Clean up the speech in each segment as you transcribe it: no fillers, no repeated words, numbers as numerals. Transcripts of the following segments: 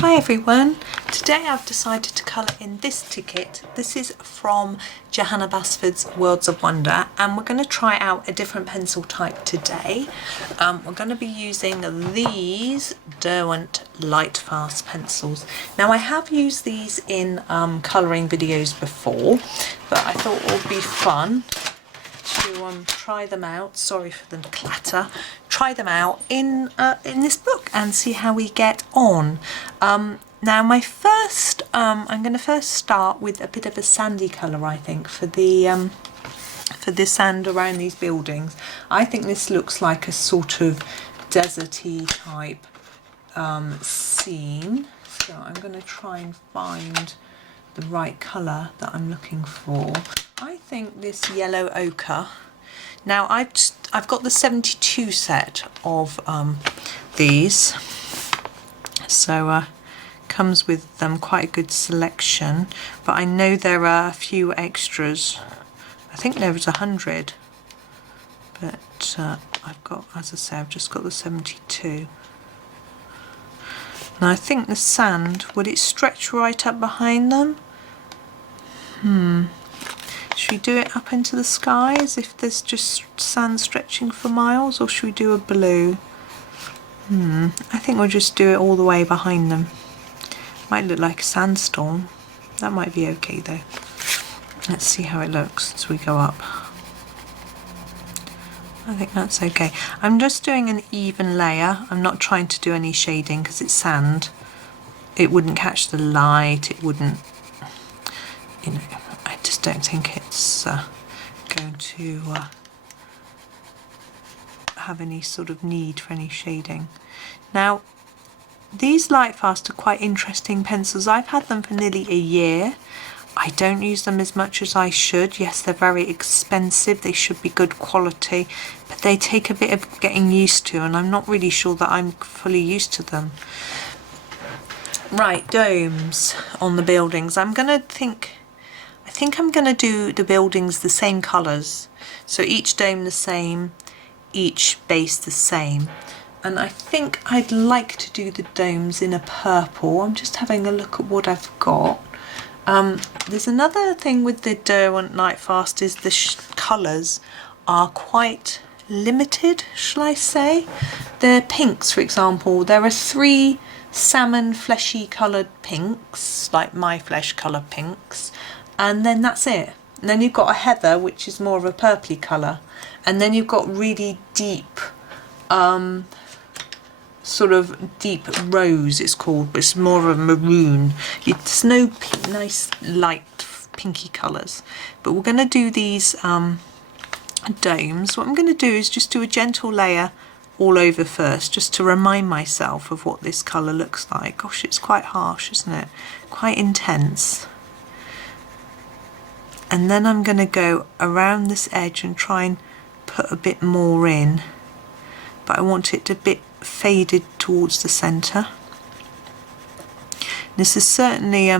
Hi everyone, today I've decided to colour in this ticket. This is from Johanna Basford's Worlds of Wonder and we're going to try out a different pencil type today. We're going to be using these Derwent Lightfast pencils. Now I have used these in colouring videos before, but I thought it would be fun to try them out. Sorry for the clatter. Try them out in this book and see how we get on. Now my first, I'm going to first start with a bit of a sandy colour, I think, for the sand around these buildings. I think this looks like a sort of deserty type scene. So I'm going to try and find the right colour that I'm looking for. I think this yellow ochre. Now I've got the 72 set of these, so comes with quite a good selection, but I know there are a few extras. I think there was 100, but I've got, as I say, I've just got the 72. And I think the sand, would it stretch right up behind them? Should we do it up into the sky as if there's just sand stretching for miles, or should we do a blue? I think we'll just do it all the way behind them. Might look like a sandstorm. That might be okay though. Let's see how it looks as we go up. I think that's okay. I'm just doing an even layer. I'm not trying to do any shading because it's sand. It wouldn't catch the light. It wouldn't, you know, I just don't think it's going to have any sort of need for any shading. Now, these Lightfast are quite interesting pencils. I've had them for nearly a year. I don't use them as much as I should. Yes, they're very expensive. They should be good quality, but they take a bit of getting used to, and I'm not really sure that I'm fully used to them. Right, domes on the buildings. I think I'm going to do the buildings the same colours. So each dome the same, each base the same. And I think I'd like to do the domes in a purple. I'm just having a look at what I've got. There's another thing with the Derwent Lightfast is the colours are quite limited, shall I say. The pinks, for example, there are 3 salmon fleshy coloured pinks, like my flesh colour pinks, and then that's it. And then you've got a heather, which is more of a purpley colour, and then you've got really deep sort of deep rose, it's called, but it's more of a maroon. It's no nice light pinky colours. But we're going to do these domes. What I'm going to do is just do a gentle layer all over first, just to remind myself of what this colour looks like. Gosh, it's quite harsh, isn't it? Quite intense. And then I'm going to go around this edge and try and put a bit more in, but I want it a bit faded towards the centre. This is certainly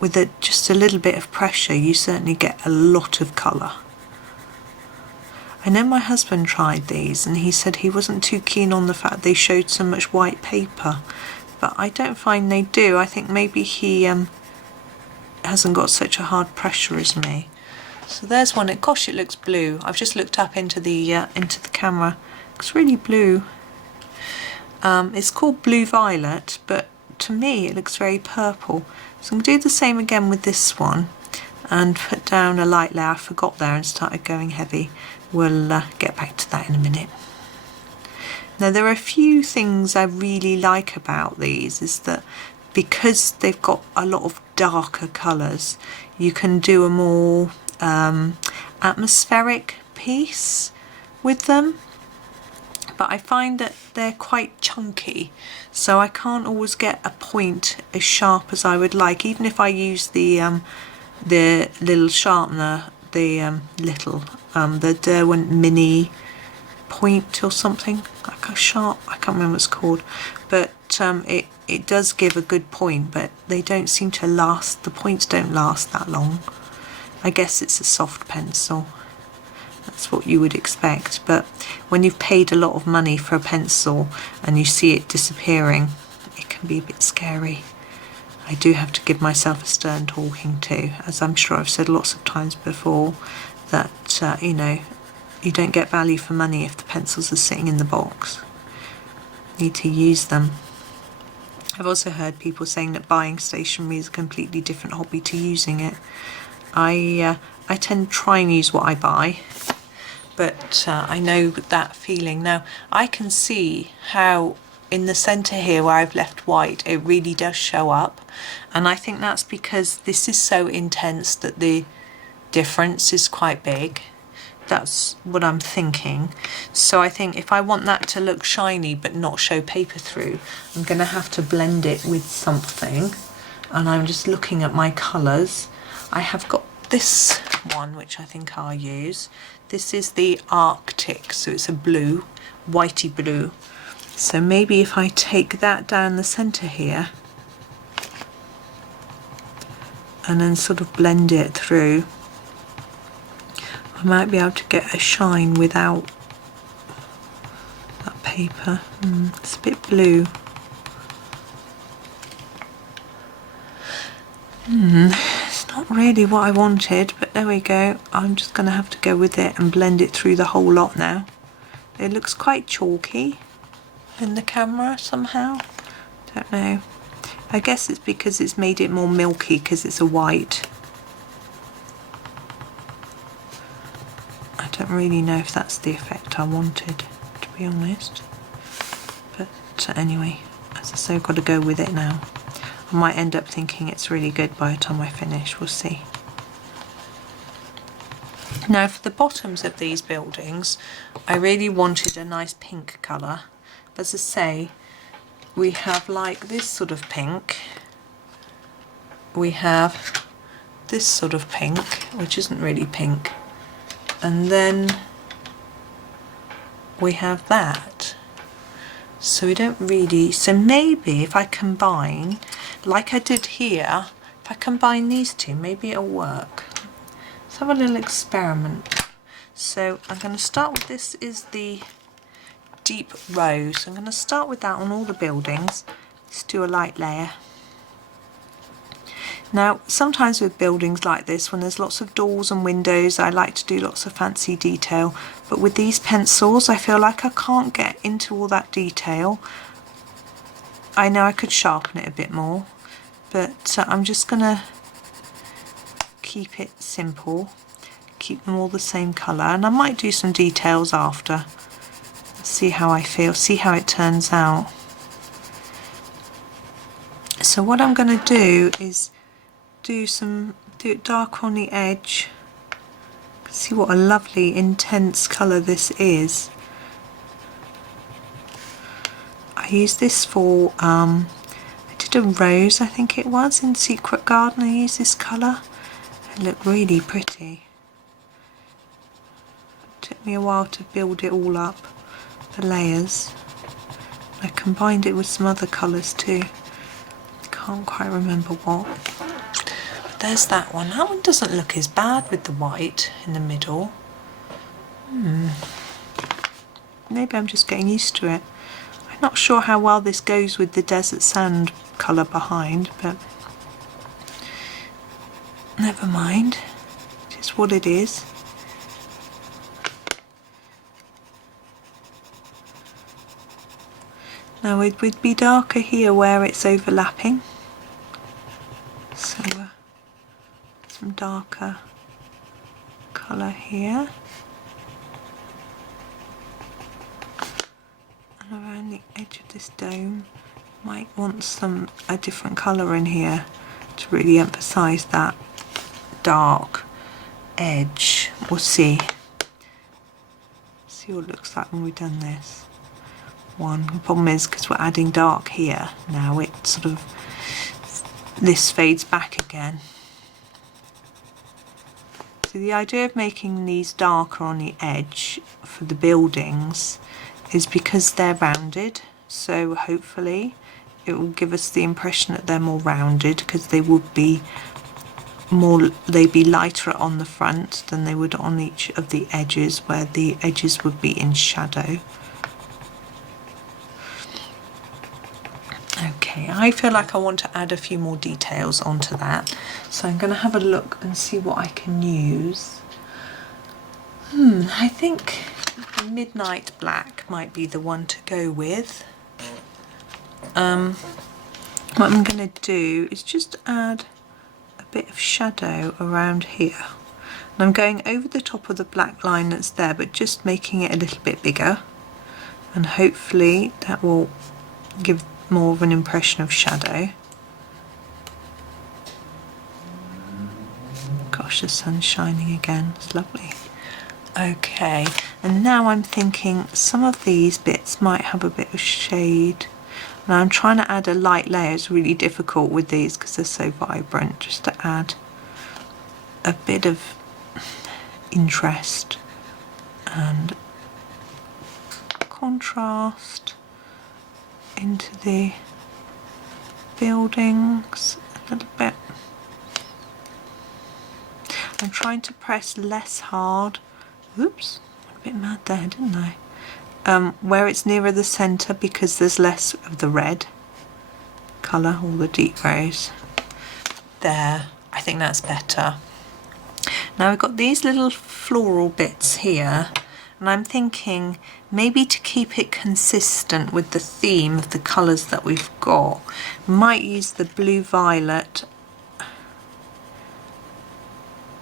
with just a little bit of pressure, you certainly get a lot of colour. I know my husband tried these and he said he wasn't too keen on the fact they showed so much white paper, but I don't find they do. I think maybe he hasn't got such a hard pressure as me. So there's one. Gosh, it looks blue. I've just looked up into the camera. It looks really blue. It's called blue violet, but to me it looks very purple. So I'm going to do the same again with this one and put down a light layer. I forgot there and started going heavy. We'll get back to that in a minute. Now there are a few things I really like about these, is that because they've got a lot of darker colours, you can do a more atmospheric piece with them. But I find that they're quite chunky, so I can't always get a point as sharp as I would like, even if I use the little sharpener, the Derwent mini point or something, like a sharp, I can't remember what it's called, but it does give a good point, but they don't seem to last, the points don't last that long. I guess it's a soft pencil. That's what you would expect, but when you've paid a lot of money for a pencil and you see it disappearing, it can be a bit scary. I do have to give myself a stern talking to, as I'm sure I've said lots of times before, that you know, you don't get value for money if the pencils are sitting in the box. You need to use them. I've also heard people saying that buying stationery is a completely different hobby to using it. I tend to try and use what I buy, but I know that feeling. Now, I can see how in the centre here where I've left white, it really does show up, and I think that's because this is so intense that the difference is quite big. That's what I'm thinking. So I think if I want that to look shiny but not show paper through, I'm going to have to blend it with something. And I'm just looking at my colours. I have got this one, which I think I'll use. This is the Arctic, so it's a blue, whitey blue. So maybe if I take that down the centre here and then sort of blend it through, I might be able to get a shine without that paper. It's a bit blue. It's not really what I wanted, but there we go. I'm just going to have to go with it and blend it through the whole lot now. It looks quite chalky in the camera somehow. Don't know. I guess it's because it's made it more milky because it's a white. I don't really know if that's the effect I wanted, to be honest. But anyway, as I say, I've got to go with it now. I might end up thinking it's really good by the time I finish, we'll see. Now for the bottoms of these buildings, I really wanted a nice pink colour. But as I say, we have like this sort of pink. We have this sort of pink, which isn't really pink. And then we have that. So we don't really, so maybe if I combine, like I did here, if I combine these two, maybe it'll work. Let's have a little experiment. So I'm going to start with, this is the deep rose. I'm going to start with that on all the buildings. Let's do a light layer. Now, sometimes with buildings like this, when there's lots of doors and windows, I like to do lots of fancy detail. But with these pencils, I feel like I can't get into all that detail. I know I could sharpen it a bit more, but I'm just going to keep it simple, keep them all the same colour, and I might do some details after. See how I feel, see how it turns out. So what I'm going to do is do it dark on the edge. See what a lovely intense colour this is. I used this for I did a rose, I think it was, in Secret Garden. I used this colour. It looked really pretty. It took me a while to build it all up, the layers. I combined it with some other colours too. Can't quite remember what. There's that one. That one doesn't look as bad with the white in the middle. Maybe I'm just getting used to it. I'm not sure how well this goes with the desert sand colour behind, but never mind. It's what it is. Now it would be darker here where it's overlapping. So some darker colour here, and around the edge of this dome might want a different colour in here to really emphasise that dark edge. We'll see what it looks like when we've done this one. The problem is, because we're adding dark here now, it sort of, this fades back again. So the idea of making these darker on the edge for the buildings is because they're rounded, so hopefully it will give us the impression that they're more rounded, because they would be more, they'd be lighter on the front than they would on each of the edges, where the edges would be in shadow. Okay, Okay, I feel like I want to add a few more details onto that, so I'm going to have a look and see what I can use. I think Midnight Black might be the one to go with. What I'm going to do is just add a bit of shadow around here. And I'm going over the top of the black line that's there, but just making it a little bit bigger. And hopefully that will give more of an impression of shadow. Gosh, the sun's shining again, it's lovely. Okay, and now I'm thinking some of these bits might have a bit of shade. And I'm trying to add a light layer. It's really difficult with these because they're so vibrant, just to add a bit of interest and contrast into the buildings a little bit. I'm trying to press less hard. Oops, I went a bit mad there, didn't I? Where it's nearer the centre, because there's less of the red colour, all the deep rose. There, I think that's better. Now we've got these little floral bits here, and I'm thinking maybe to keep it consistent with the theme of the colours that we've got, we might use the blue violet.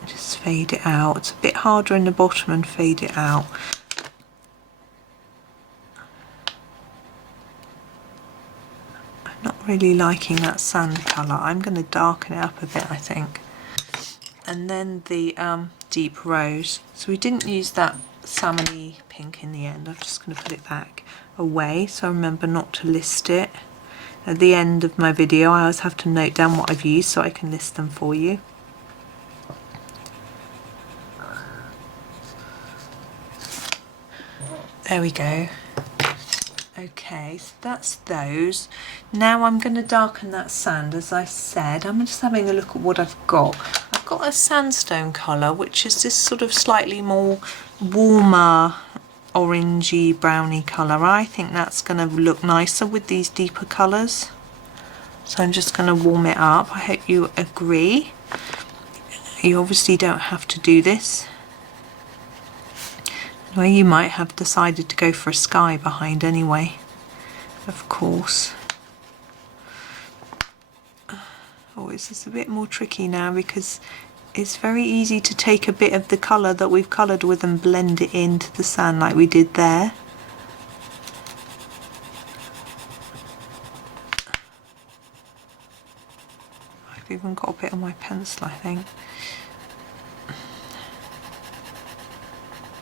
Just fade it out. It's a bit harder in the bottom and fade it out. Not really liking that sand colour. I'm going to darken it up a bit, I think. And then the deep rose. So we didn't use that salmony pink in the end. I'm just going to put it back away so I remember not to list it. At the end of my video I always have to note down what I've used so I can list them for you. There we go. Okay, so that's those. Now I'm going to darken that sand, as I said. I'm just having a look at what I've got. I've got a sandstone colour, which is this sort of slightly more warmer, orangey, browny colour. I think that's going to look nicer with these deeper colours. So I'm just going to warm it up. I hope you agree. You obviously don't have to do this. Well, you might have decided to go for a sky behind anyway, of course. Oh, this is a bit more tricky now because it's very easy to take a bit of the colour that we've coloured with and blend it into the sand like we did there. I've even got a bit on my pencil, I think.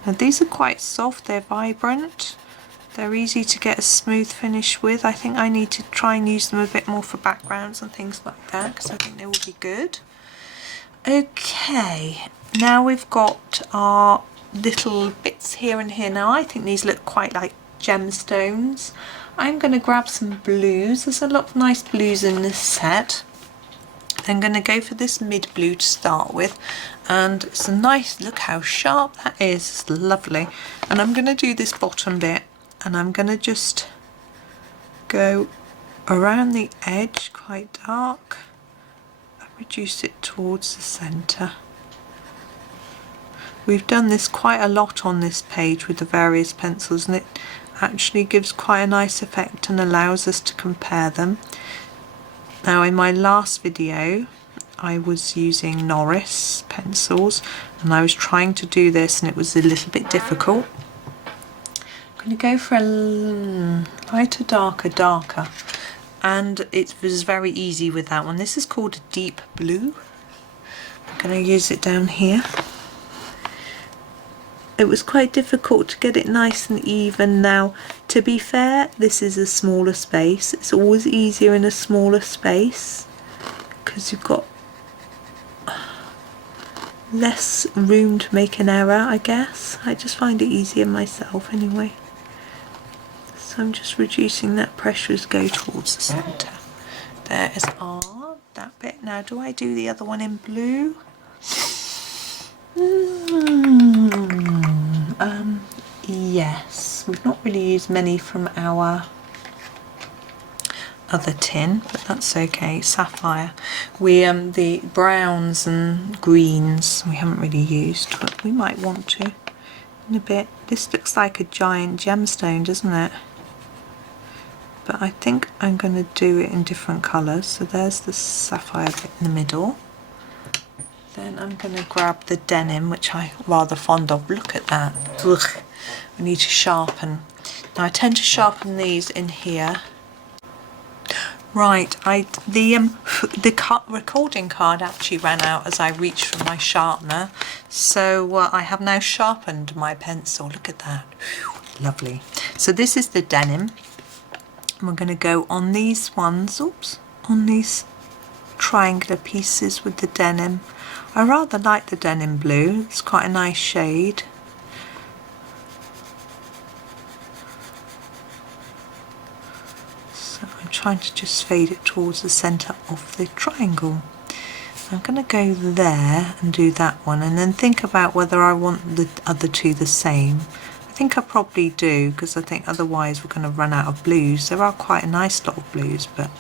Now these are quite soft, they're vibrant, they're easy to get a smooth finish with. I think I need to try and use them a bit more for backgrounds and things like that because I think they will be good. Okay, now we've got our little bits here and here. Now I think these look quite like gemstones. I'm going to grab some blues. There's a lot of nice blues in this set. I'm going to go for this mid blue to start with, and it's a nice, look how sharp that is, it's lovely. And I'm going to do this bottom bit and I'm going to just go around the edge quite dark and reduce it towards the centre. We've done this quite a lot on this page with the various pencils, and it actually gives quite a nice effect and allows us to compare them. Now in my last video I was using Noris pencils and I was trying to do this and it was a little bit difficult. I'm going to go for a lighter, darker, and it was very easy with that one. This is called a deep blue. I'm going to use it down here. It was quite difficult to get it nice and even. Now, to be fair, this is a smaller space. It's always easier in a smaller space because you've got less room to make an error, I guess. I just find it easier myself anyway. So I'm just reducing that pressure as go towards the centre. There is that bit. Now, do I do the other one in blue? Yes, we've not really used many from our other tin, but that's okay. Sapphire. We the browns and greens we haven't really used, but we might want to in a bit. This looks like a giant gemstone, doesn't it? But I think I'm going to do it in different colours. So there's the sapphire bit in the middle. Then I'm going to grab the denim, which I'm rather fond of. Look at that. Ugh. We need to sharpen. Now I tend to sharpen these in here. Right, the recording card actually ran out as I reached for my sharpener, so I have now sharpened my pencil. Look at that. Whew, lovely. So this is the denim. And we're going to go on these ones, oops, on these triangular pieces with the denim. I rather like the denim blue, it's quite a nice shade. So I'm trying to just fade it towards the centre of the triangle. I'm going to go there and do that one, and then think about whether I want the other two the same. I think I probably do, because I think otherwise we're going to run out of blues. There are quite a nice lot of blues, but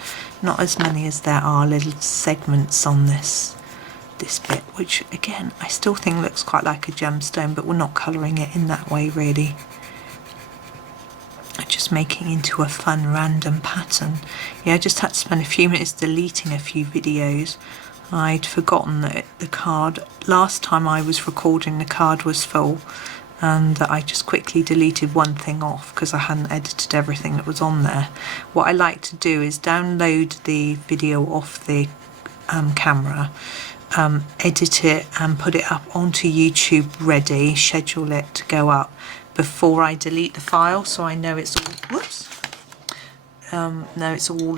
not as many as there are little segments on this bit, which again I still think looks quite like a gemstone, but we're not colouring it in that way really. I'm just making into a fun random pattern. Yeah, I just had to spend a few minutes deleting a few videos. I'd forgotten that the card, last time I was recording the card was full, and I just quickly deleted one thing off because I hadn't edited everything that was on there. What I like to do is download the video off the camera, edit it and put it up onto YouTube ready, schedule it to go up before I delete the file, so I know it's all, whoops, it's all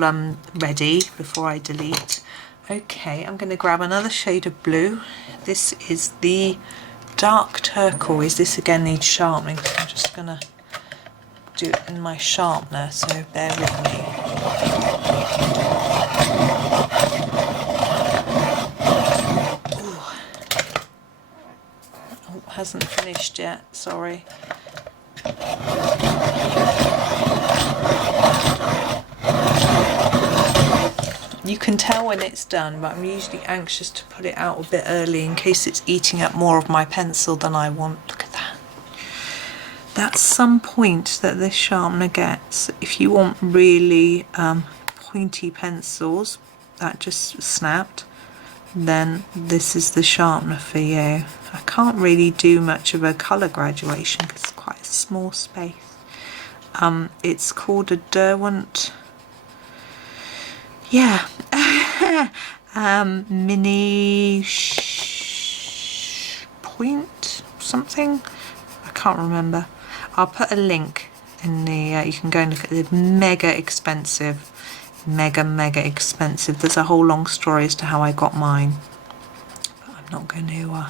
ready before I delete. Okay, I'm going to grab another shade of blue. This is the dark turquoise. This again needs sharpening, so I'm just going to do it in my sharpener, so bear with me. Ooh. Oh, hasn't finished yet, sorry. You can tell when it's done, but I'm usually anxious to put it out a bit early in case it's eating up more of my pencil than I want. Look at that. That's some point that this sharpener gets. If you want really pointy pencils that just snapped, then this is the sharpener for you. I can't really do much of a colour graduation because it's quite a small space. It's called a Derwent, yeah, mini point something. I can't remember. I'll put a link in the. You can go and look at the mega expensive. There's a whole long story as to how I got mine, but I'm not going to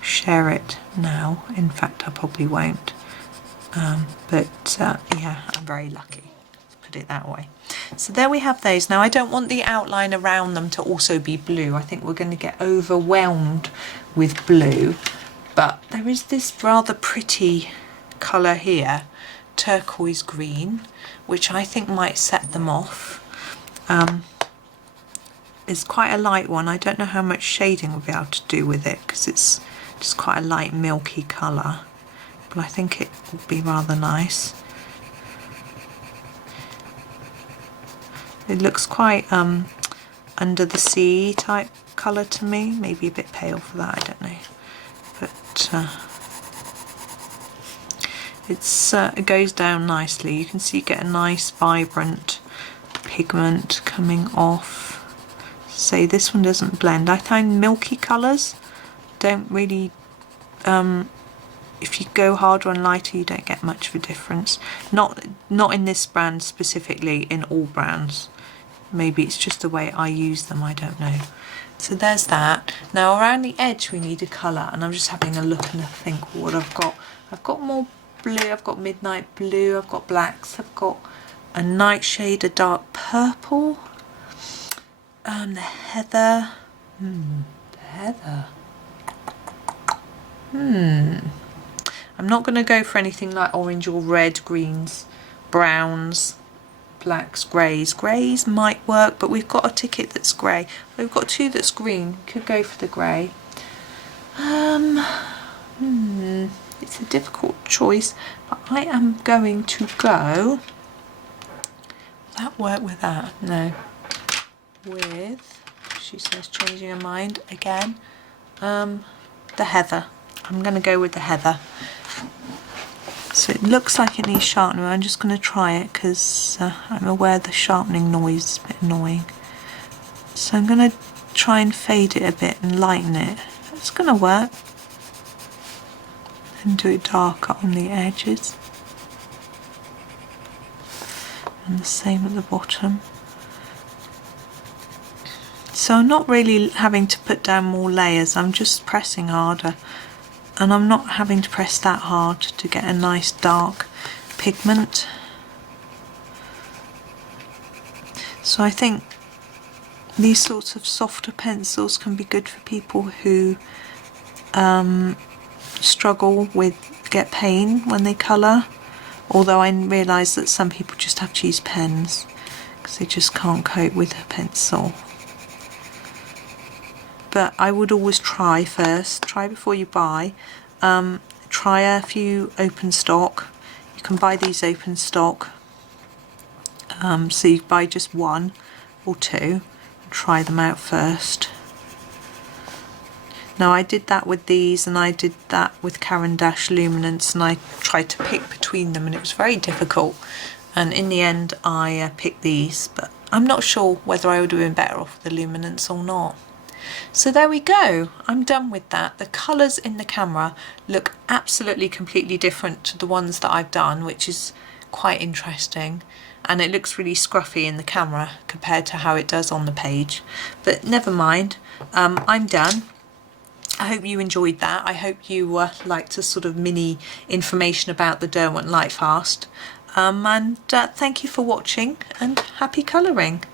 share it now. In fact, I probably won't. Yeah, I'm very lucky. Put it that way. So there we have those. Now I don't want the outline around them to also be blue. I think we're going to get overwhelmed with blue, but there is this rather pretty colour here, turquoise green, which I think might set them off. It's quite a light one. I don't know how much shading we'll be able to do with it because it's just quite a light milky colour, but I think it will be rather nice. It looks quite under the sea type colour to me, maybe a bit pale for that, I don't know, but it goes down nicely. You can see you get a nice vibrant pigment coming off. Say this one doesn't blend. I find milky colours don't really, if you go harder and lighter you don't get much of a difference. Not in this brand specifically, in all brands. Maybe it's just the way I use them, I don't know. So there's that. Now around the edge we need a colour, and I'm just having a look and I think what I've got. I've got more blue, I've got midnight blue, I've got blacks, I've got a nightshade, a dark purple, the heather. The heather. I'm not going to go for anything like orange or red, greens, browns, blacks, greys. Greys might work, but we've got a ticket that's grey. We've got two that's green. Could go for the grey. It's a difficult choice, but I am going to go. Will that work with that? No. With, she says, changing her mind again. The heather. I'm going to go with the heather. So it looks like it needs sharpening. I'm just going to try it because I'm aware the sharpening noise is a bit annoying. So I'm going to try and fade it a bit and lighten it. It's going to work. And do it darker on the edges. And the same at the bottom. So I'm not really having to put down more layers, I'm just pressing harder. And I'm not having to press that hard to get a nice dark pigment. So I think these sorts of softer pencils can be good for people who struggle with, get pain when they colour. Although I realise that some people just have to use pens because they just can't cope with a pencil. But I would always try first, try before you buy. Try a few open stock. You can buy these open stock. So you buy just one or two and try them out first. Now I did that with these and I did that with Caran d'Ache Luminance, and I tried to pick between them and it was very difficult. And in the end I picked these, but I'm not sure whether I would have been better off with the Luminance or not. So there we go, I'm done with that. The colours in the camera look absolutely completely different to the ones that I've done, which is quite interesting, and it looks really scruffy in the camera compared to how it does on the page. But never mind, I'm done. I hope you enjoyed that. I hope you liked a sort of mini information about the Derwent Lightfast. And thank you for watching and happy colouring.